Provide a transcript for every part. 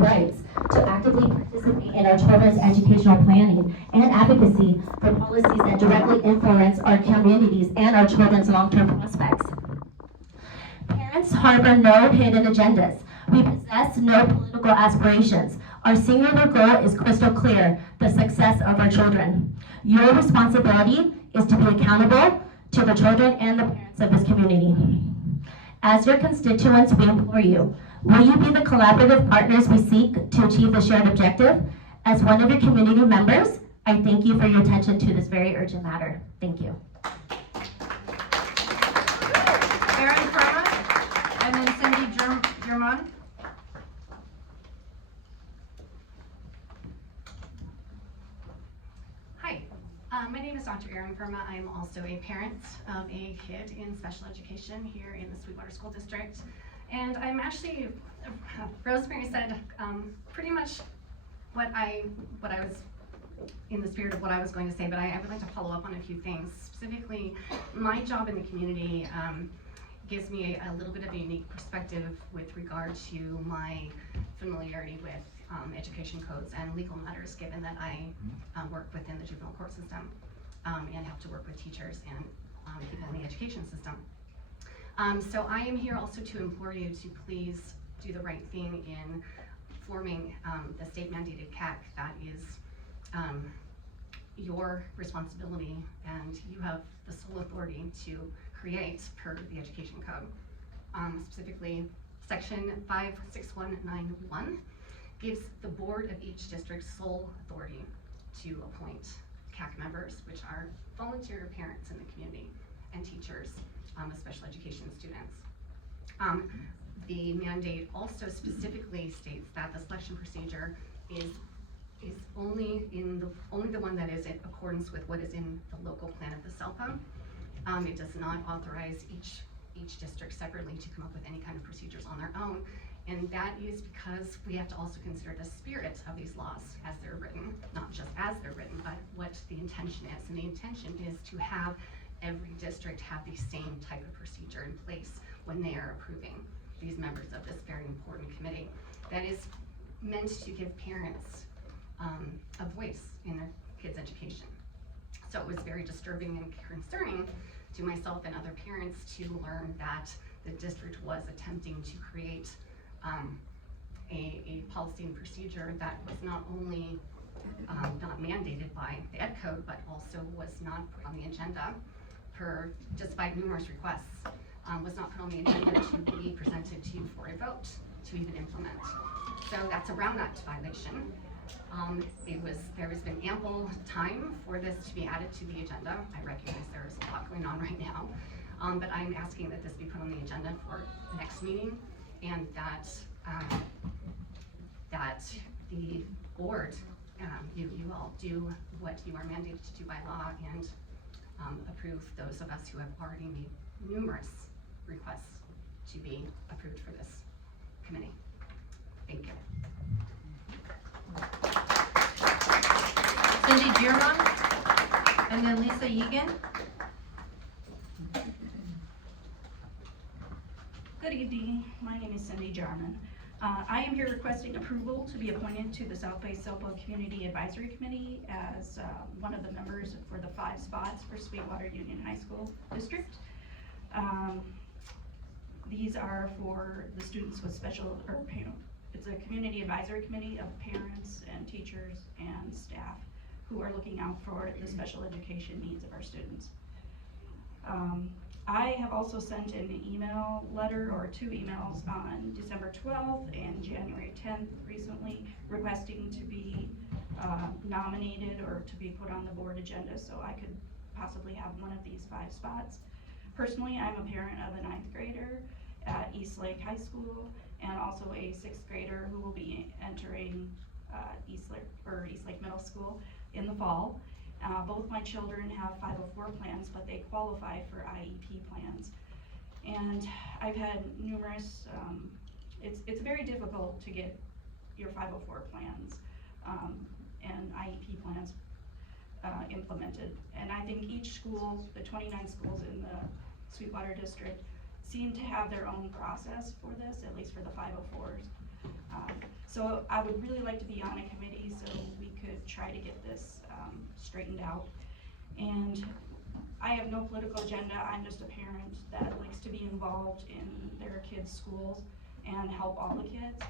rights to actively participate in our children's educational planning and advocacy for policies that directly influence our communities and our children's long-term prospects. Parents harbor no hidden agendas. We possess no political aspirations. Our singular goal is crystal clear: the success of our children. Your responsibility is to be accountable to the children and the parents of this community. As your constituents, we implore you, will you be the collaborative partners we seek to achieve the shared objective? As one of your community members, I thank you for your attention to this very urgent matter. Thank you. Erin Furman, and then Cindy German. Hi, my name is Dr. Erin Furman. I'm also a parent of a kid in special education here in the Sweetwater School District. And I'm actually, Rosemary said pretty much what I was in the spirit of what I was going to say, but I would like to follow up on a few things. Specifically, my job in the community gives me a little bit of a unique perspective with regard to my familiarity with education codes and legal matters, given that I work within the juvenile court system and have to work with teachers and people in the education system. So I am here also to implore you to please do the right thing in forming the state mandated CAC that is your responsibility, and you have the sole authority to create per the education code. Specifically, section 56191 gives the board of each district sole authority to appoint CAC members, which are volunteer parents in the community and teachers of special education students. The mandate also specifically states that the selection procedure is only the one that is in accordance with what is in the local plan of the SELPA. It does not authorize each district separately to come up with any kind of procedures on their own, and that is because we have to also consider the spirit of these laws as they're written, not just as they're written, but what the intention is. And the intention is to have every district have the same type of procedure in place when they are approving these members of this very important committee that is meant to give parents a voice in their kids' education. So it was very disturbing and concerning to myself and other parents to learn that the district was attempting to create a policy and procedure that was not only not mandated by the Ed Code, but also was not put on the agenda despite numerous requests, was not put on the agenda to be presented to you for a vote to even implement. So that's a Brown Act violation. There has been ample time for this to be added to the agenda. I recognize there is a lot going on right now, but I'm asking that this be put on the agenda for the next meeting, and that the board, you all do what you are mandated to do by law and approve those of us who have already made numerous requests to be approved for this committee. Thank you. Cindy German, and then Lisa Yegan. Good evening, my name is Cindy Jarman. I am here requesting approval to be appointed to the South Bay SOPA Community Advisory Committee as one of the members for the 5 spots for Sweetwater Union High School District. These are for the students with special, it's a community advisory committee of parents and teachers and staff who are looking out for the special education needs of our students. I have also sent an email letter, or 2 emails, on December 12th and January 10th recently, requesting to be nominated or to be put on the board agenda so I could possibly have one of these 5 spots. Personally, I'm a parent of a 9th grader at Eastlake High School and also a 6th grader who will be entering Eastlake Middle School in the fall. Both my children have 504 plans, but they qualify for IEP plans. And I've had numerous, it's very difficult to get your 504 plans and IEP plans implemented. And I think each school, the 29 schools in the Sweetwater district, seem to have their own process for this, at least for the 504s. So I would really like to be on a committee so we could try to get this straightened out. And I have no political agenda. I'm just a parent that likes to be involved in their kids' schools and help all the kids.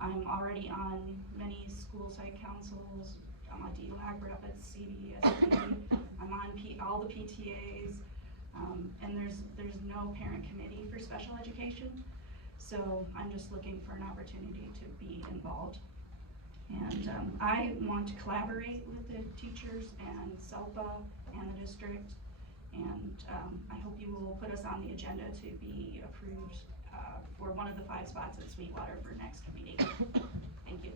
I'm already on many school site councils. I'm on DLAC, Rapids, CBSD. I'm on all the PTAs, and there's no parent committee for special education. So I'm just looking for an opportunity to be involved. And I want to collaborate with the teachers and SELPA and the district. And I hope you will put us on the agenda to be approved for one of the 5 spots at Sweetwater for next meeting. Thank you.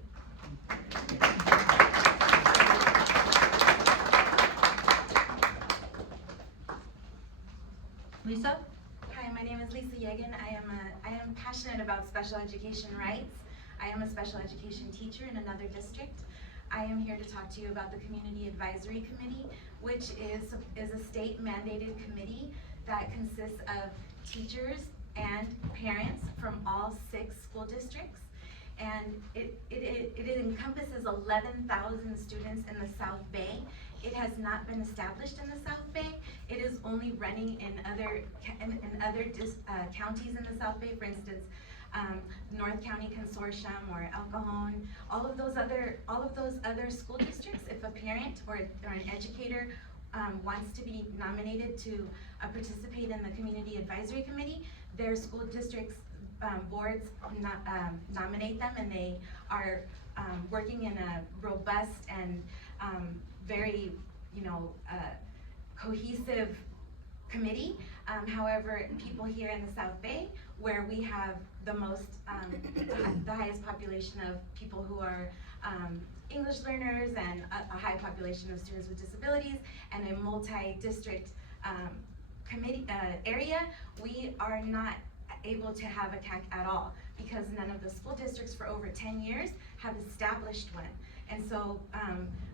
Lisa? Hi, my name is Lisa Yegan. I am passionate about special education rights. I am a special education teacher in another district. I am here to talk to you about the Community Advisory Committee, which is a state mandated committee that consists of teachers and parents from all 6 school districts. And it encompasses 11,000 students in the South Bay. It has not been established in the South Bay. It is only running in other counties in the South Bay, for instance, North County Consortium or El Cajon, all of those other school districts. If a parent or an educator wants to be nominated to participate in the Community Advisory Committee, their school districts boards nominate them, and they are working in a robust and very, cohesive committee. However, people here in the South Bay, where we have the most, the highest population of people who are English learners and a high population of students with disabilities and a multi-district committee area, we are not able to have a CAC at all because none of the school districts for over 10 years have established one. And so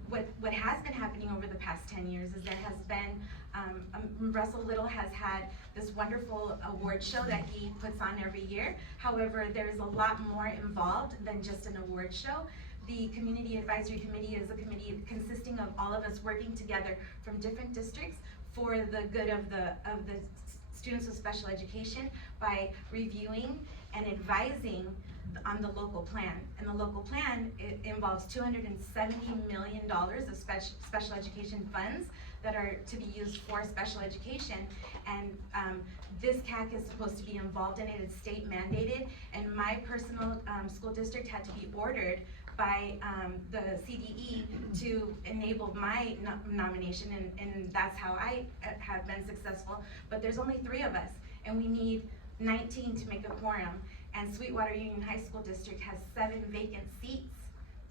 what has been happening over the past 10 years is there has been, Russell Little has had this wonderful award show that he puts on every year. However, there's a lot more involved than just an award show. The Community Advisory Committee is a committee consisting of all of us working together from different districts for the good of the students with special education by reviewing and advising on the local plan. And the local plan, it involves $270 million of special education funds that are to be used for special education. And this CAC is supposed to be involved in it. It's state mandated. And my personal school district had to be ordered by the CDE to enable my nomination, and that's how I have been successful. But there's only 3 of us, and we need 19 to make a quorum. And Sweetwater Union High School District has 7 vacant seats,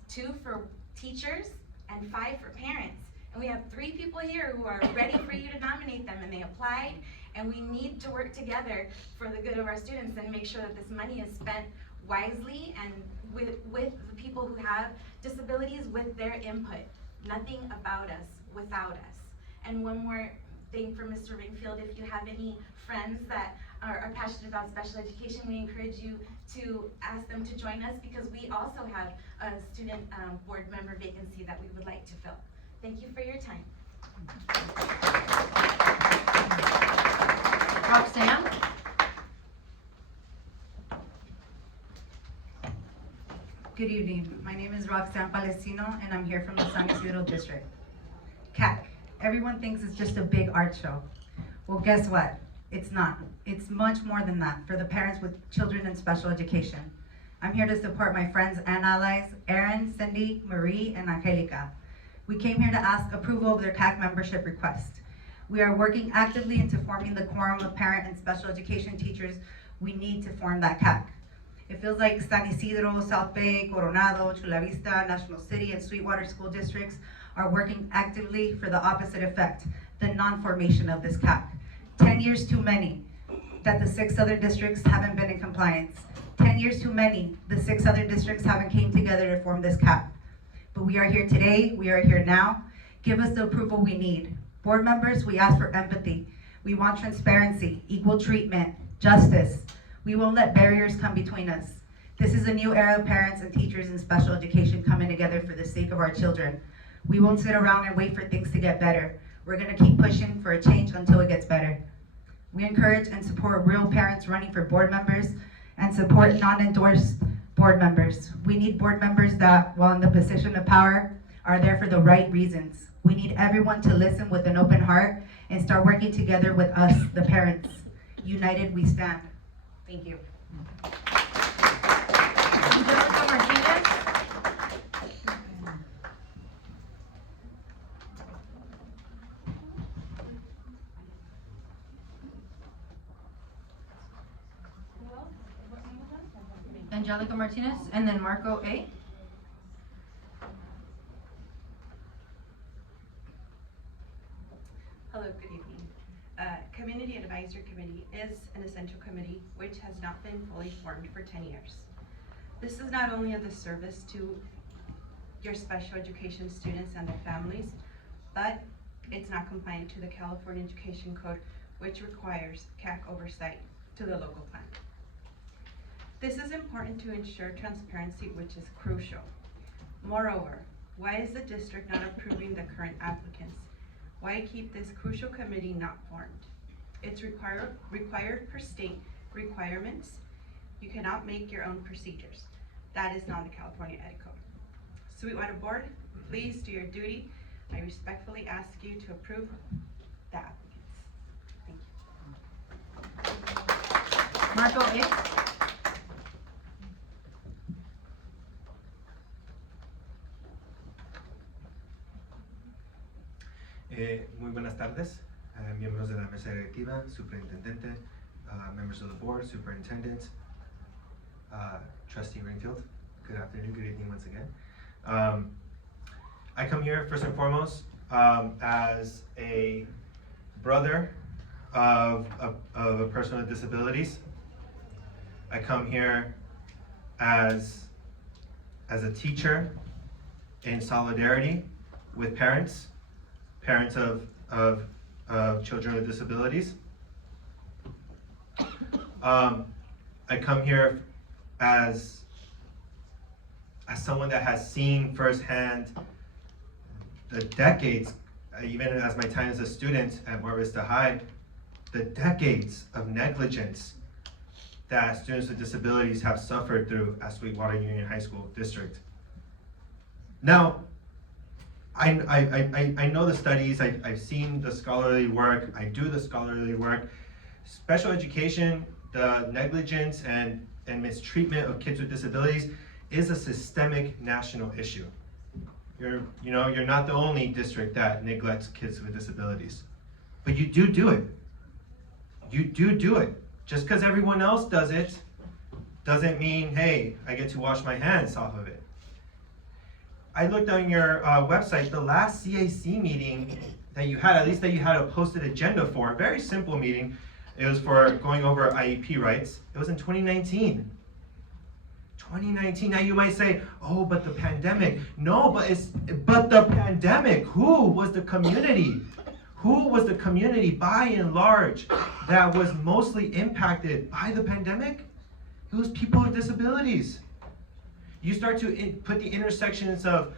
2 for teachers and 5 for parents. And we have 3 people here who are ready for you to nominate them, and they applied, and we need to work together for the good of our students and make sure that this money is spent wisely and with the people who have disabilities, with their input. Nothing about us without us. And one more thing for Mr. Ringfield, if you have any friends that are passionate about special education, we encourage you to ask them to join us because we also have a student board member vacancy that we would like to fill. Thank you for your time. Roxanne? Good evening. My name is Roxanne Palestino, and I'm here from the San Isidro District. CAC. Everyone thinks it's just a big art show. Well, guess what? It's not. It's much more than that for the parents with children in special education. I'm here to support my friends and allies, Erin, Cindy, Marie, and Angelica. We came here to ask approval of their CAC membership request. We are working actively into forming the quorum of parent and special education teachers we need to form that CAC. It feels like San Isidro, South Bay, Coronado, Chula Vista, National City, and Sweetwater school districts are working actively for the opposite effect, the non-formation of this CAC. 10 years too many that the 6 other districts haven't been in compliance. 10 years too many, the 6 other districts haven't came together to form this CAC. But we are here today, we are here now. Give us the approval we need. Board members, we ask for empathy. We want transparency, equal treatment, justice. We won't let barriers come between us. This is a new era of parents and teachers in special education coming together for the sake of our children. We won't sit around and wait for things to get better. We're gonna keep pushing for a change until it gets better. We encourage and support real parents running for board members and support non-endorsed board members. We need board members that, while in the position of power, are there for the right reasons. We need everyone to listen with an open heart and start working together with us, the parents. United we stand. Thank you. Angelica Martinez. Angelica Martinez, and then Marco A. Hello, good evening. Community Advisory Committee is an essential committee which has not been fully formed for 10 years. This is not only a disservice to your special education students and their families, but it's not compliant to the California Education Code, which requires CAC oversight to the local plan. This is important to ensure transparency, which is crucial. Moreover, why is the district not approving the current applicants? Why keep this crucial committee not formed? It's required per state requirements. You cannot make your own procedures. That is not the California Ed Code. Sweetwater Board, please do your duty. I respectfully ask you to approve the applicants. Thank you. Marco A. Muy buenas tardes, miembros de la mesa directiva, superintendente, members of the board, superintendent, trustee Ringfield. Good afternoon, good evening once again. I come here first and foremost as a brother of a person with disabilities. I come here as a teacher in solidarity with parents of children with disabilities. I come here as someone that has seen firsthand the decades, even as my time as a student at Mar Vista High, the decades of negligence that students with disabilities have suffered through at Sweetwater Union High School District. Now, I know the studies, I've seen the scholarly work, I do the scholarly work. Special education, the negligence and mistreatment of kids with disabilities is a systemic national issue. You're not the only district that neglects kids with disabilities, but you do it. You do it. Just because everyone else does it doesn't mean, hey, I get to wash my hands off of it. I looked on your website, the last CAC meeting that you had, at least that you had a posted agenda for, a very simple meeting. It was for going over IEP rights. It was in 2019. 2019, now you might say, oh, but the pandemic. No, but the pandemic, who was the community? Who was the community by and large that was mostly impacted by the pandemic? It was people with disabilities. You start to put the intersections of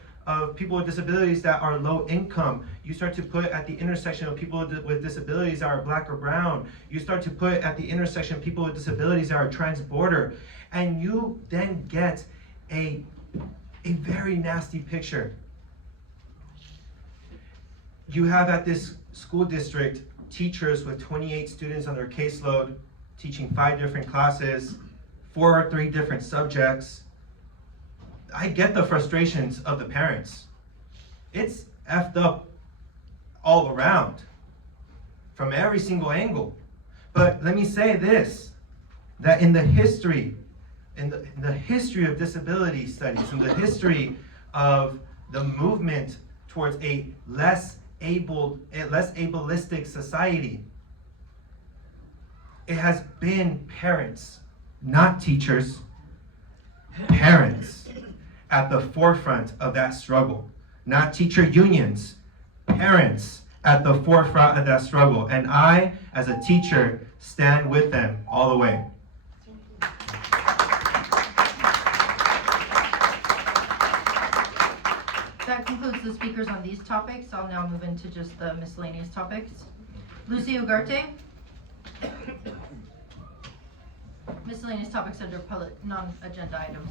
people with disabilities that are low income. You start to put at the intersection of people with disabilities that are black or brown. You start to put at the intersection people with disabilities that are trans-border. And you then get a very nasty picture. You have at this school district teachers with 28 students on their caseload, teaching 5 different classes, 4 or 3 different subjects. I get the frustrations of the parents. It's effed up all around, from every single angle. But let me say this, that in the history of disability studies, in the history of the movement towards a less ableistic society, it has been parents, not teachers, parents at the forefront of that struggle, not teacher unions, parents at the forefront of that struggle. And I, as a teacher, stand with them all the way. That concludes the speakers on these topics. I'll now move into just the miscellaneous topics. Lucy Ugarte. Miscellaneous topics under public, non-agenda items.